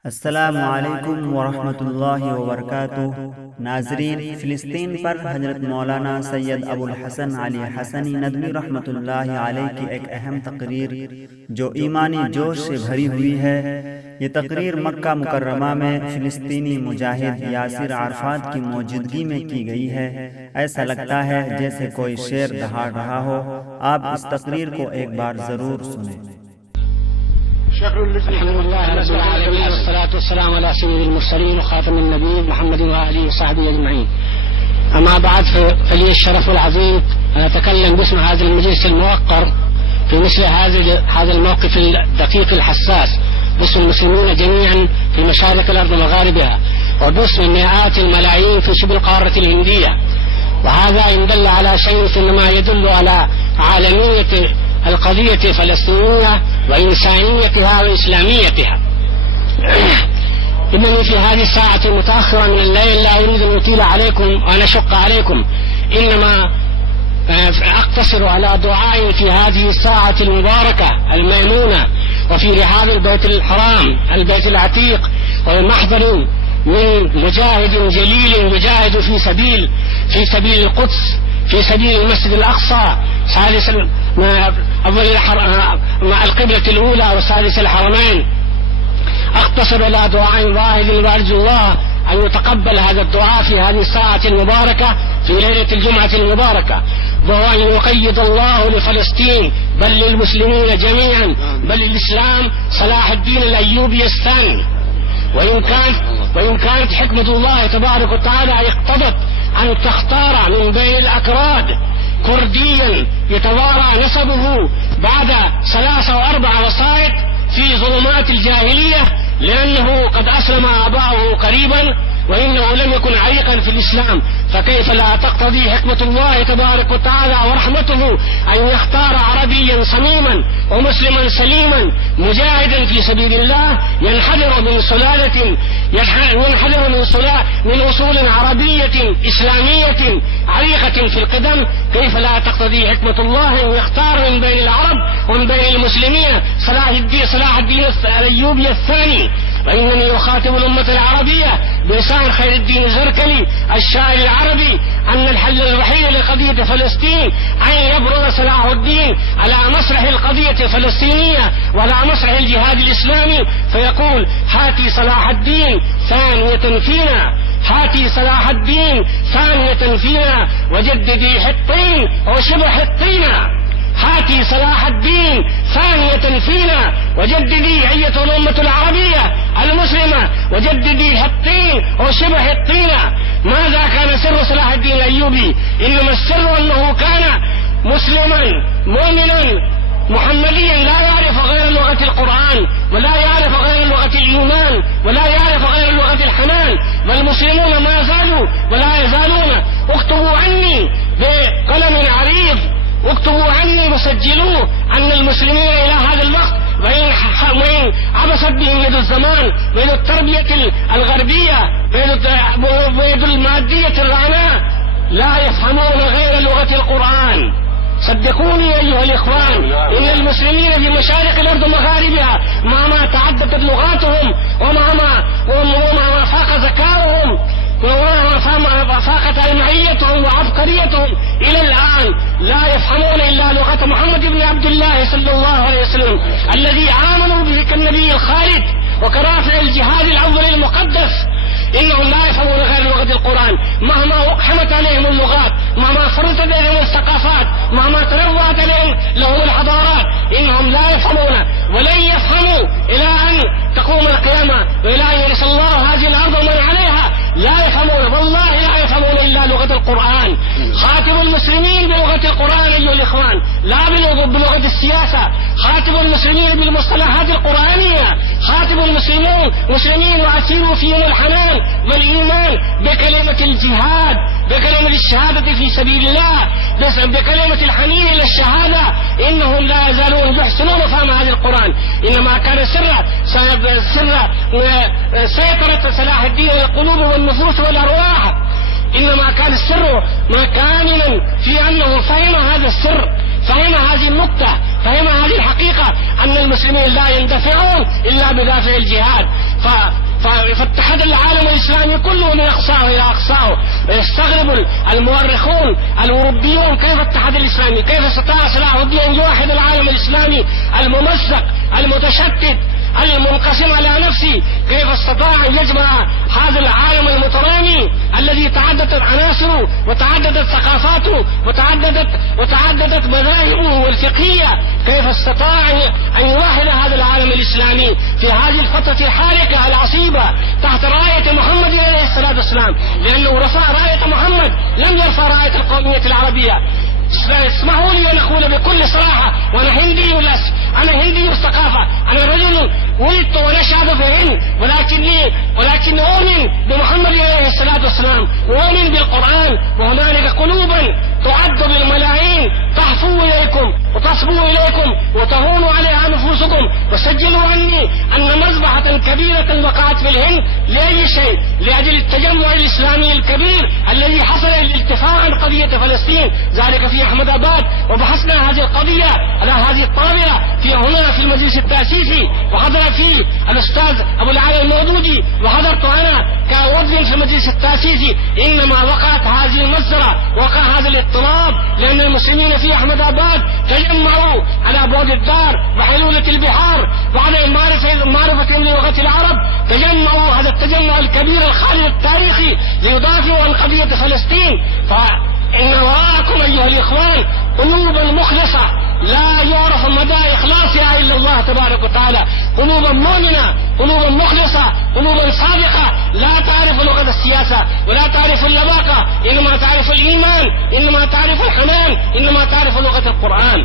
अस्सलामुअलैकुम वरहमतुल्लाहि वबरकातुह। नाजरीन, फ़िलिस्तीन पर हजरत मौलाना सैयद अबुल हसन अली हसनी नदवी रहमतुल्लाहि अलैह की एक अहम तकरीर जो ईमानी जोश से भरी हुई है। ये तकरीर मक्का मुकर्रमा में फ़िलिस्तीनी मुजाहिद यासिर अराफात की मौजूदगी में की गई है। ऐसा लगता है जैसे कोई शेर दहाड़ रहा हो। आप इस तकरीर को एक बार ज़रूर सुनें। अल्हम्दुलिल्लाह रब्बिल आलमीन वस्सलातु वस्सलामु अला सय्यिदिल मुरसलीन व खातमिन नबिय्यीन मुहम्मद व आलिहि व सहबिहि अजमईन। अम्मा बाद फली الشرف العظيم أن أتكلم باسم هذا المجلس الموقر في مثل هذا الموقف الدقيق الحساس باسم المسلمين جميعا في مشارق الأرض ومغاربها وباسم مئات الملايين في شبه القارة الهندية. وهذا إن دل على شيء فإنما يدل على عالمية القضية الفلسطينية وإنسانيتها وإسلاميتها. إنني في هذه الساعة المتأخرة من الليل لا أريد أن أطيل عليكم وأن أشق عليكم، إنما أقتصر على دعاء في هذه الساعة المباركة الميمونة وفي رحاب البيت الحرام البيت العتيق ومحضر من مجاهد جليل يجاهد في سبيل القدس، في سبيل المسجد الأقصى ثالث مع القبلة الأولى وثالث الحرمين. أقتصر على دعاء واحد وأرجو الله أن يتقبل هذا الدعاء في هذه الساعة المباركة في ليلة الجمعة المباركة، وهو أن يقيد الله لفلسطين بل للمسلمين جميعا بل للإسلام صلاح الدين الأيوبي الثاني. وإن كانت حكمة الله تبارك وتعالى اقتضت أن تختار من بين الأكراد كرديا يتوارى نسبه بعد 3 أو 4 وسائط في ظلمات الجاهلية لأنه قد أسلم آباؤه قريبا وإنه لم يكن عريقا في الإسلام، فكيف لا تقتضي حكمة الله تبارك وتعالى ورحمته أن يختار عربيا صميما ومسلما سليما مجاهدا في سبيل الله ينحدر من أصول عربية إسلامية عريقة في القدم. كيف لا تقتضي حكمة الله أن يختار من بين العرب ومن بين المسلمين صلاح الدين الأيوبي الثاني. وإنني أخاطب الأمة العربية بلسان خير الدين الزركلي الشاعر العربي أن الحل الوحيد لقضية فلسطين أن يبرز صلاح الدين على مسرح القضية الفلسطينية وعلى مسرح الجهاد الإسلامي فيقول: هاتي صلاح الدين ثانية فينا، هاتي صلاح الدين ثانية فينا وجددي حطين وشبه حطينا. هاتي صلاح الدين ثانية فينا وجددي أيتها الأمة العربية المسلمة وجددي الطين وشبه الطين. ماذا كان سر صلاح الدين الأيوبي؟ إنما السر أنه كان مسلما مؤمنا محمديا لا يعرف غير لغة القرآن ولا يعرف غير لغة الإيمان ولا يعرف غير لغة الحنان. والمسلمون ما زالوا ولا يزالون. اكتبوا عني بقلم عريض، اكتبوا عني وسجلوه أن المسلمين إلى هذا الوقت وإن عبست بهم يد الزمان ويد التربية الغربية ويد المادية الرعناء لا يفهمون غير لغة القرآن. صدقوني أيها الإخوان، إن المسلمين في مشارق الأرض ومغاربها مهما تعددت لغاتهم ومهما فاق ذكاؤهم وما فاقت علميتهم وعبقريتهم إلى الآن لا يفهمون إلا لغة محمد بن عبد الله صلى الله عليه وسلم الذي آمنوا به كالنبي الخالد وكرافع الجهاد الأول المقدس. إنهم لا يفهمون غير لغة القرآن مهما أقحمت عليهم اللغات، مهما فرطت عليهم الثقافات، مهما تنوعت عليهم لهم الحضارات. إنهم لا يفهمون ولن يفهموا إلى أن تقوم القيامة وإلى أن يرث الله هذه الأرض ومن عليها. لا يفهمون، والله لا يفهمون إلا لغة القرآن. خاطبوا المسلمين بلغة القرآن أيها الإخوان، لا بلغة السياسة. خاطبوا المسلمين بالمصطلحات القرآنية. خاطبوا المسلمين وأسيروا فيهم الحنان والإيمان بكلمة الجهاد، بكلمة الشهادة في سبيل الله، بكلمة الحنين إلى الشهادة. إنهم لا يزالون يحسنون فهم هذا القرآن. إنما كان سر سيطرة صلاح الدين القلوب والنفوس والأرواح. إنما كان السر كاملا في أنه فهم هذا السر، فهم هذه النقطة، فهم هذه الحقيقة أن المسلمين لا يندفعون إلا بدافع الجهاد. فاتحد العالم الإسلامي كله من أقصاه إلى أقصاه. ويستغرب المؤرخون الأوروبيون كيف اتحد الإسلامي، كيف استطاع صلاح الدين أن يوحد العالم الإسلامي الممزق المتشتت المنقسم على نفسه، كيف استطاع أن يجمع هذا العالم المترامي الذي تعددت عناصره وتعددت ثقافاته وتعددت مذاهبه الفقهية، كيف استطاع أن يوحد هذا العالم الإسلامي في هذه الفترة الحالكة العصيبة تحت راية محمد عليه الصلاة والسلام، لأنه رفع راية محمد لم يرفع راية القومية العربية. اسمحوا لي أن أقول بكل صراحة، وأنا هندي الأصل، أنا هندي الثقافة، أنا رجل ولدت ونشأت في الهند، ولكني أؤمن بمحمد عليه الصلاة والسلام، وأؤمن بالقرآن، وهنالك قلوبا تعد بالملايين تحفو إليكم وتصبو إليكم وتهون عليها نفوسكم. وسجلوا عني أن مذبحة كبيرة وقعت في الهند لأي شيء؟ لأجل التجمع الإسلامي الكبير الذي حصل للالتفاع عن قضية فلسطين، ذلك في أحمد آباد. وبحثنا هذه القضية على هذه الطاولة هنا في المجلس التأسيسي، وحضر فيه الأستاذ أبو العالي المودودي، وحضرت أنا كعضو في المجلس التأسيسي. إنما وقعت هذه المسألة، وقع هذا الاضطراب لأن المسلمين في أحمد آباد تجمعوا على بعد الدار وحلولة البحار وعلى معرفة لغة العرب، تجمعوا هذا التجمع الكبير الخالد التاريخي ليدافعوا عن قضية فلسطين. فإن وراءكم أيها الإخوان قلوبا مخلصة لا يعرف مدى إخلاصها إلا الله تبارك وتعالى، قلوبا مؤمنة، قلوبا مخلصة، قلوبا صادقة، لا تعرف لغة السياسة ولا تعرف اللباقة، إنما تعرف الإيمان، إنما تعرف الحنان، إنما تعرف لغة القرآن.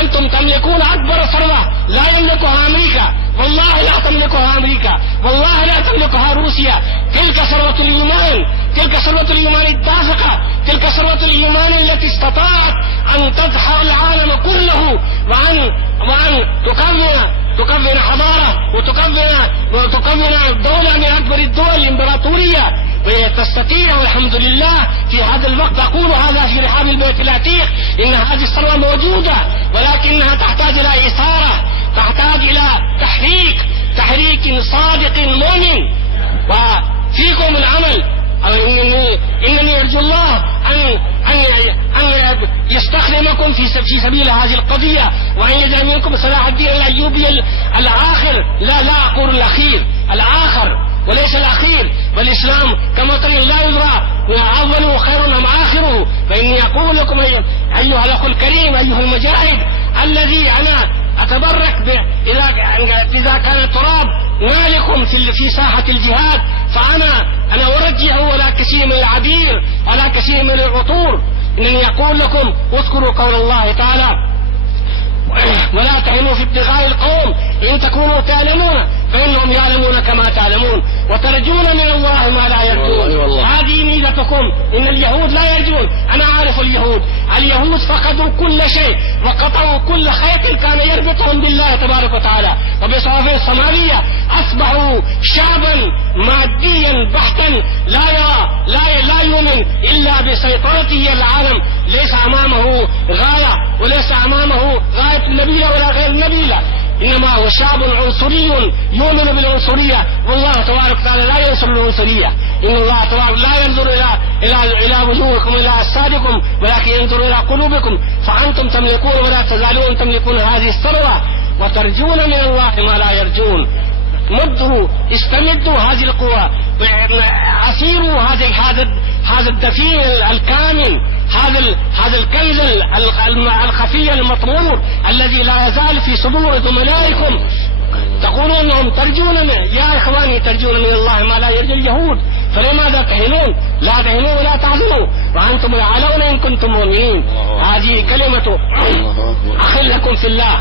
أنتم تملكون أكبر ثروة لا يملكها أمريكا، والله لا تملكها أمريكا، والله لا تملكها روسيا. تلك ثروة الإيمان، تلك ثروة الإيمان الدافقة، تلك ثروة الإيمان التي استطاعت أن تدحر العالم كله وأن تكون حضارة وتكون دولة من أكبر الدول الإمبراطورية، وتستطيع والحمد لله في هذا الوقت. أقول هذا في رحاب البيت العتيق، إن هذه الثروة موجودة، ولكنها تحتاج إلى إثارة، تحتاج إلى تحريك صادق مؤمن، وفيكم العمل. إنني أرجو الله أن يستخدمكم في سبيل هذه القضية، وأن يجعل منكم صلاح الدين الأيوبي الآخر، لا أقول الأخير، الآخر وليس الأخير. والإسلام كما قال لا يدرى أوله خير أم آخره. فإني أقول لكم أيها الأخ الكريم، أيها المجاهد الذي أنا أتبرك إذا كان التراب نالكم في ساحة الجهاد، فأنا أرجح ولا كثير من العبير ولا كثير من العطور. إنني أقول لكم اذكروا قول الله تعالى: ولا تهنوا في ابتغاء القوم إن تكونوا تعلمون فإنهم يعلمون كما تعلمون وترجون من الله ما لا يرجون. هذه ميزتكم. إن اليهود لا يرجون. أنا عارف اليهود فقدوا كل شيء وقطعوا كل خيط كان يربطهم بالله تبارك وتعالى، وبصحف السماوية أصبحوا شعبا ماديا بحتا لا يؤمن إلا بسيطرته العالم. ليس أمامه غاية وليس أمامه غاية النبيلة ولا غير النبيلة، إنما هو شعب عنصري يؤمن بالعنصرية، والله تبارك وتعالى لا ينصر العنصرية. إن الله تبارك لا ينظر إلى وجوهكم إلى أجسادكم ولكن ينظر إلى قلوبكم. فأنتم تملكون ولا تزالون تملكون هذه الثروة وترجون من الله ما لا يرجون. مدوا استمدوا هذه القوة، عسيروا هذا الدفين الكامل، هذا الكنز الخفي المطمور الذي لا يزال في صدور زملائكم. تقولون انهم ترجون يا اخواني ترجون من الله ما لا يرجو اليهود، فلماذا تهنون؟ لا تهنوا ولا تحزنوا وانتم الاعلون ان كنتم مؤمنين. هذه كلمة اخ لكم في الله،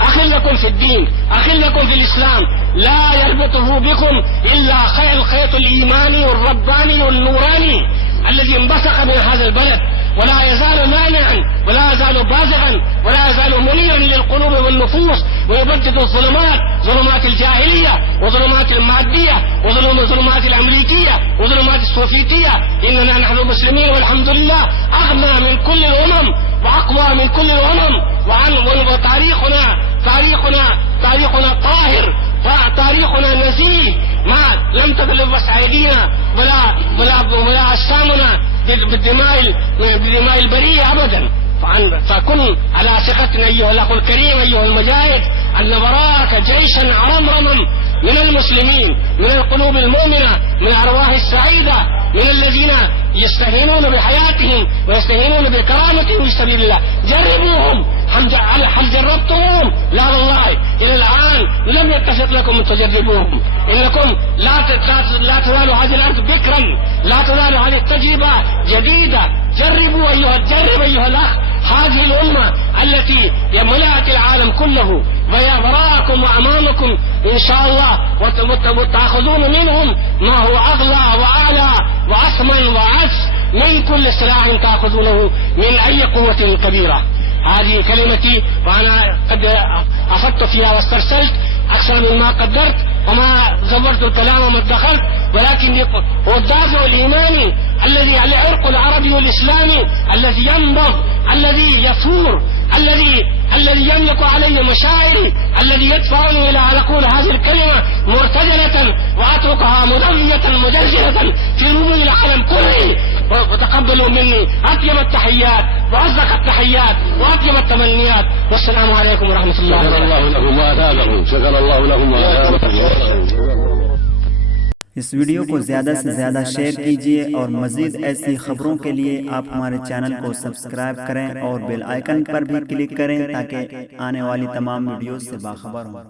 اخ لكم في الدين، اخ لكم في الاسلام، لا يربطه بكم الا الخيط الايماني والرباني والنوراني الذي انبثق من هذا البلد، ولا يزال مانعا ولا يزال بازغا ولا يزال منيرا للقلوب والنفوس، ويبدد الظلمات، ظلمات الجاهلية وظلمات المادية وظلمات الأمريكية وظلمات السوفيتية. إننا نحن المسلمين والحمد لله أغنى من كل الأمم وأقوى من كل الأمم، وتاريخنا طاهر، تاريخنا نزيه لم تتلبس أيدينا ولا أجسامنا بالدماء البرية أبدا. فكن على ثقة أيها الأخ الكريم أيها المجاهد أن وراءك جيشا عرمرما من المسلمين، من القلوب المؤمنة، من الأرواح السعيدة، من الذين يستهينون بحياتهم ويستهينون بكرامتهم في سبيل الله. جربوهم، هل جربتموهم؟ لا والله إلى الآن لم يتفق لكم أن تجربوهم. إنكم لا تزال هذه الأرض بكرا، لا تزال هذه التجربة جديدة. جرب أيها الأخ هذه الأمة التي ملأت العالم كله، وهي وراءكم وأمامكم إن شاء الله، وتأخذون منهم ما هو أغلى وأعلى وأثمن وأعز من كل سلاح تأخذونه من أي قوة كبيرة. هذه كلمتي، وأنا قد أخذت فيها واسترسلت أكثر مما قدرت وما زورت الكلام وما ادخلت، ولكن هو الدافع الإيماني الذي على العرق العربي والإسلامي الذي ينبض، الذي يثور، الذي يملك عليه مشاعري، الذي يدفعني إلى أن أقول هذه الكلمة مرتجلة وأتركها مدوية مجلجلة في ربوع العالم كله. وتقبلوا مني أطيب التحيات وأصدق التحيات وأطيب التمنيات، والسلام عليكم ورحمة الله وبركاته. شكر الله لكم इस वीडियो को ज़्यादा से ज़्यादा शेयर कीजिए और मज़ीद ऐसी खबरों के लिए आप हमारे चैनल को सब्सक्राइब करें और बेल आइकन पर भी क्लिक करें ताकि आने वाली तमाम वीडियो से बाखबर हों।